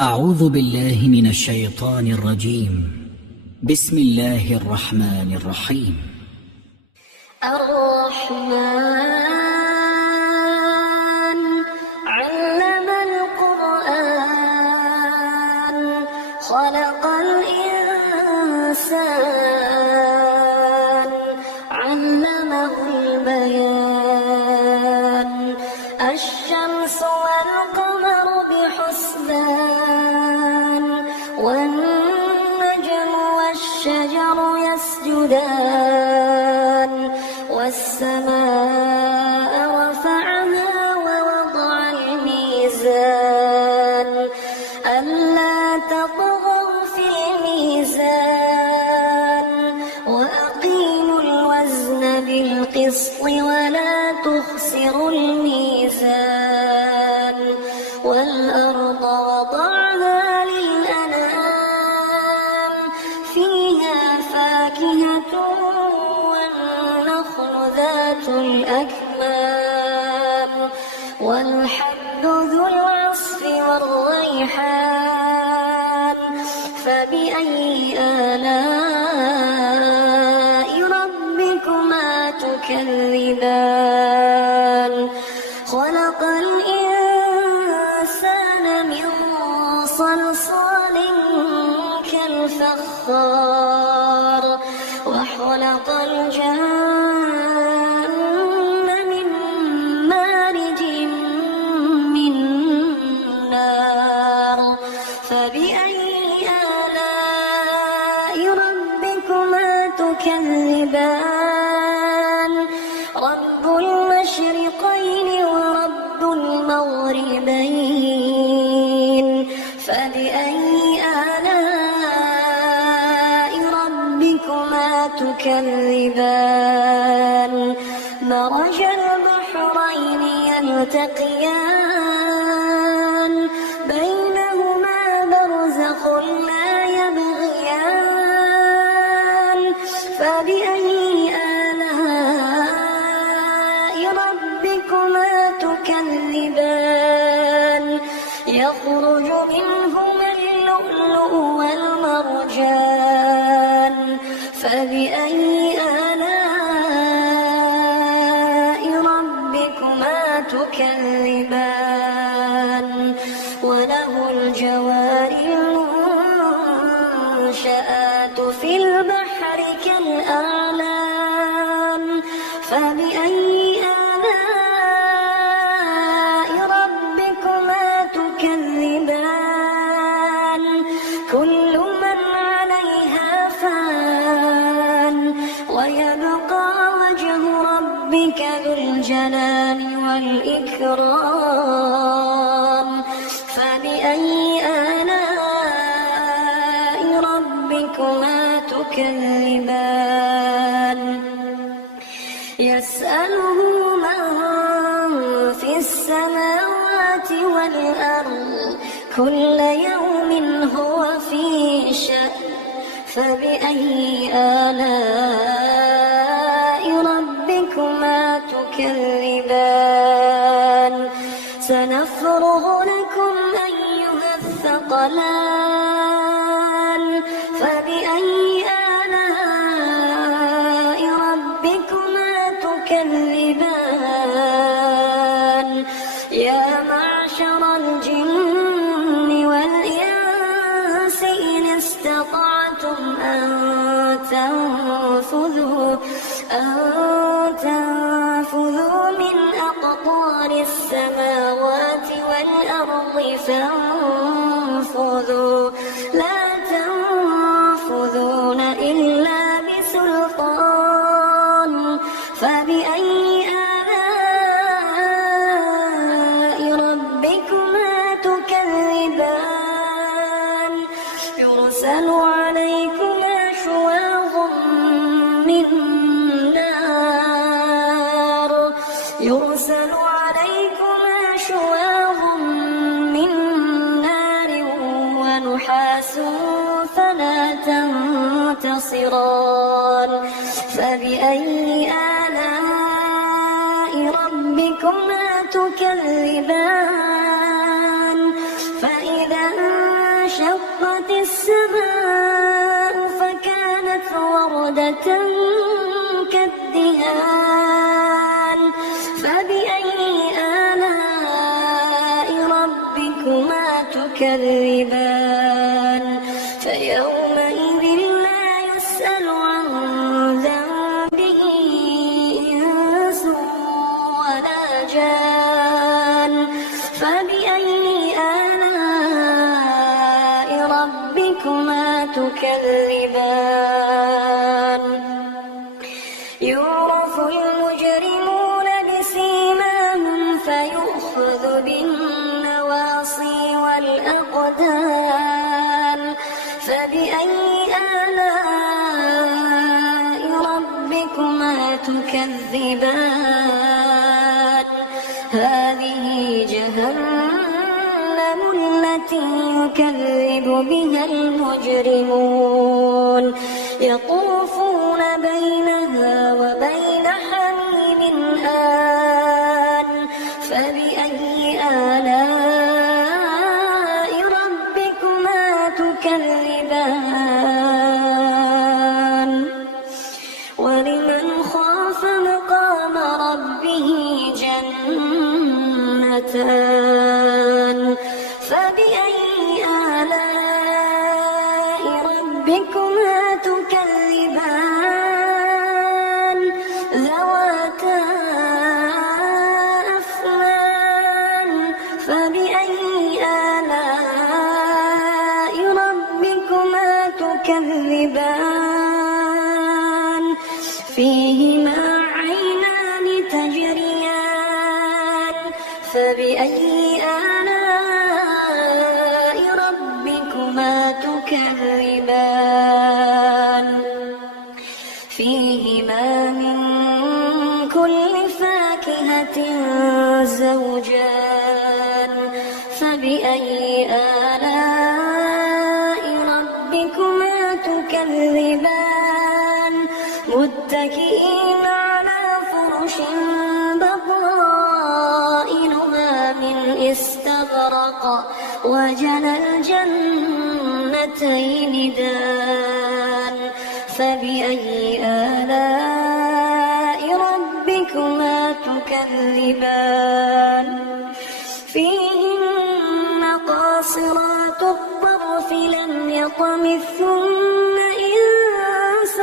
أعوذ بالله من الشيطان الرجيم. بسم الله الرحمن الرحيم. الرحمن علم القرآن خلق الإنسان علمه البيان الشمس والقمر بحسبان والنجم والشجر يسجدان والسماء رفعها ووضع الميزان ألا تطغوا في الميزان وأقيموا الوزن بالقسط ولا تخسروا الميزان والأرض وضعها للأنام فيها فاكهة والنخل ذات الأكمام والحب ذو العصف والريحان فبأي آلاء ربكما تكذبان خلق الإنسان من صلصال كالفخار وخلق الجن من مارج من نار فبأي آلاء ربكما تكذبان رب المشرقين ورب المغربين فبأي آلاء ربكما تكذبان مرج البحرين يلتقيان بينهما برزخ لا يبغيان فبأي آلاء ربكما تكذبان يخرج منهما اللؤلؤ والمرجان فبأي آلاء ربكما تكذبان وله الجوار المنشآت في البحر كالأعلام فبأي آلاء ربكما تكذبان كل من عليها فان ويبقى وجه ربك ذو الجلال والإكرام فبأي آلاء ربكما تكذبان يسأله من في السماوات والأرض كل يوم هو في شأن فبأي آلاء ربكما تكذبان سنفرغ لكم أيها الثقلان فبأي آلاء ربكما تكذبان يا معشر الجن والإنس إن استطعتم أن تنفذوا من أقطار السماوات والأرض فانفذوا لا تنفذون إلا بسلطان فبأي آلاء ربكما تكذبان يرسل عليكما شواظ من نار ونحاس فلا تنتصران فبأي آلاء ربكما تكذبان فإذا وانشقت السماء فكانت وردة كالدهان فبأي آلاء ربكما تكذبان فيومئذ لا يسأل عن ذنبه إنس ولا جان فبأي آلاء ربكما تكذبان يعرف المجرمون بسيماهم فيؤخذ بالنواصي والأقدام فبأي آلاء ربكما تكذبان هذه جهنم التي يكذب بها المجرمون يطوفون بينها وبين حميم آن فبأي آلاء ربكما تكذبان ولمن خاف مقام ربه جنتان فبأي آلاء ربكما تكذبان ذواتا أفنان فبأي آلاء ربكما تكذبان فيهما عينان تجريان فبأي آلاء ربكما تكذبان فيهما من كل فاكهة زوجان فبأي آلاء ربكما تكذبان متكئين على فرش بطائنها من استبرق وجنى الجنتين دان فبأي آلاء ربكما تكذبان فيهن قاصرات الطرف لم يطمثهن إنس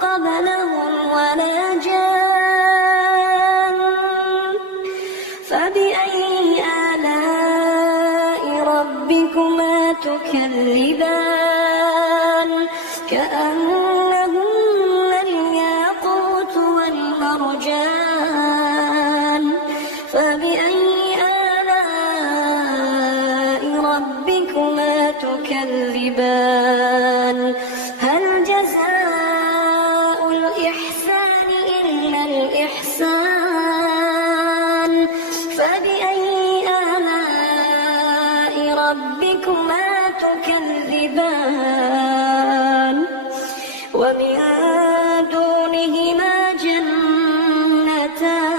قبلهم ولا جان فبأي آلاء ربكما تكذبان كأنهن الياقوت والمرجان فبأي آلاء ربكما تكذبان هل جزاء الإحسان إلا الإحسان فبأي آلاء ربكما تكذبان ومن دونهما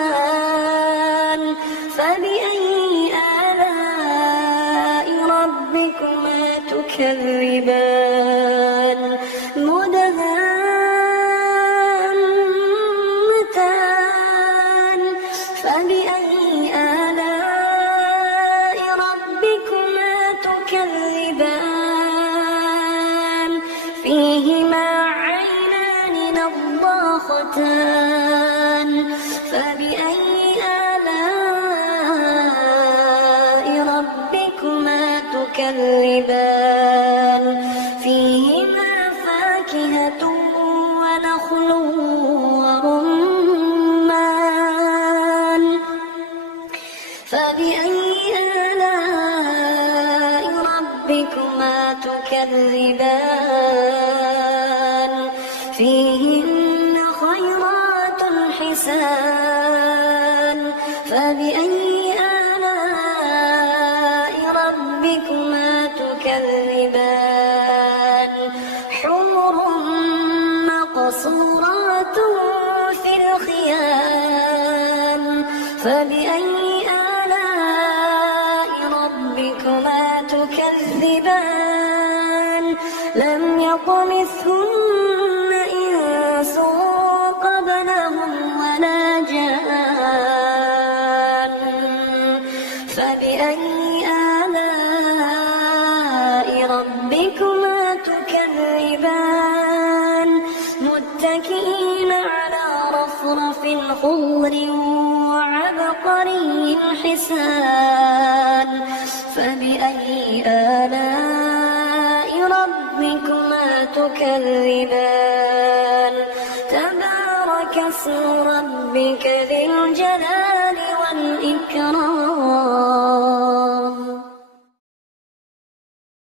جنتان فبأي آلاء ربكما تكذبان مدهامتان فبأي آلاء ربكما تكذبان فيهما عينان نضاختان فبأي آلاء ربكما تكذبان فيهما فاكهة ونخل ورمان فبأي آلاء ربكما تكذبان فيهن خيرات حسان فبأي آلاء ربكما تكذبان حمر مقصورات في الخيام فبأي آلاء ربكما تكذبان لم يطمثهن إنس قبلهم ولا جان فبأي آلاء ربكما تكذبان متكئين على رفرف خضر وعبقري حسان فبأي آلاء ربكما تكذبان تبارك اسم ربك ذي الجلال والإكرام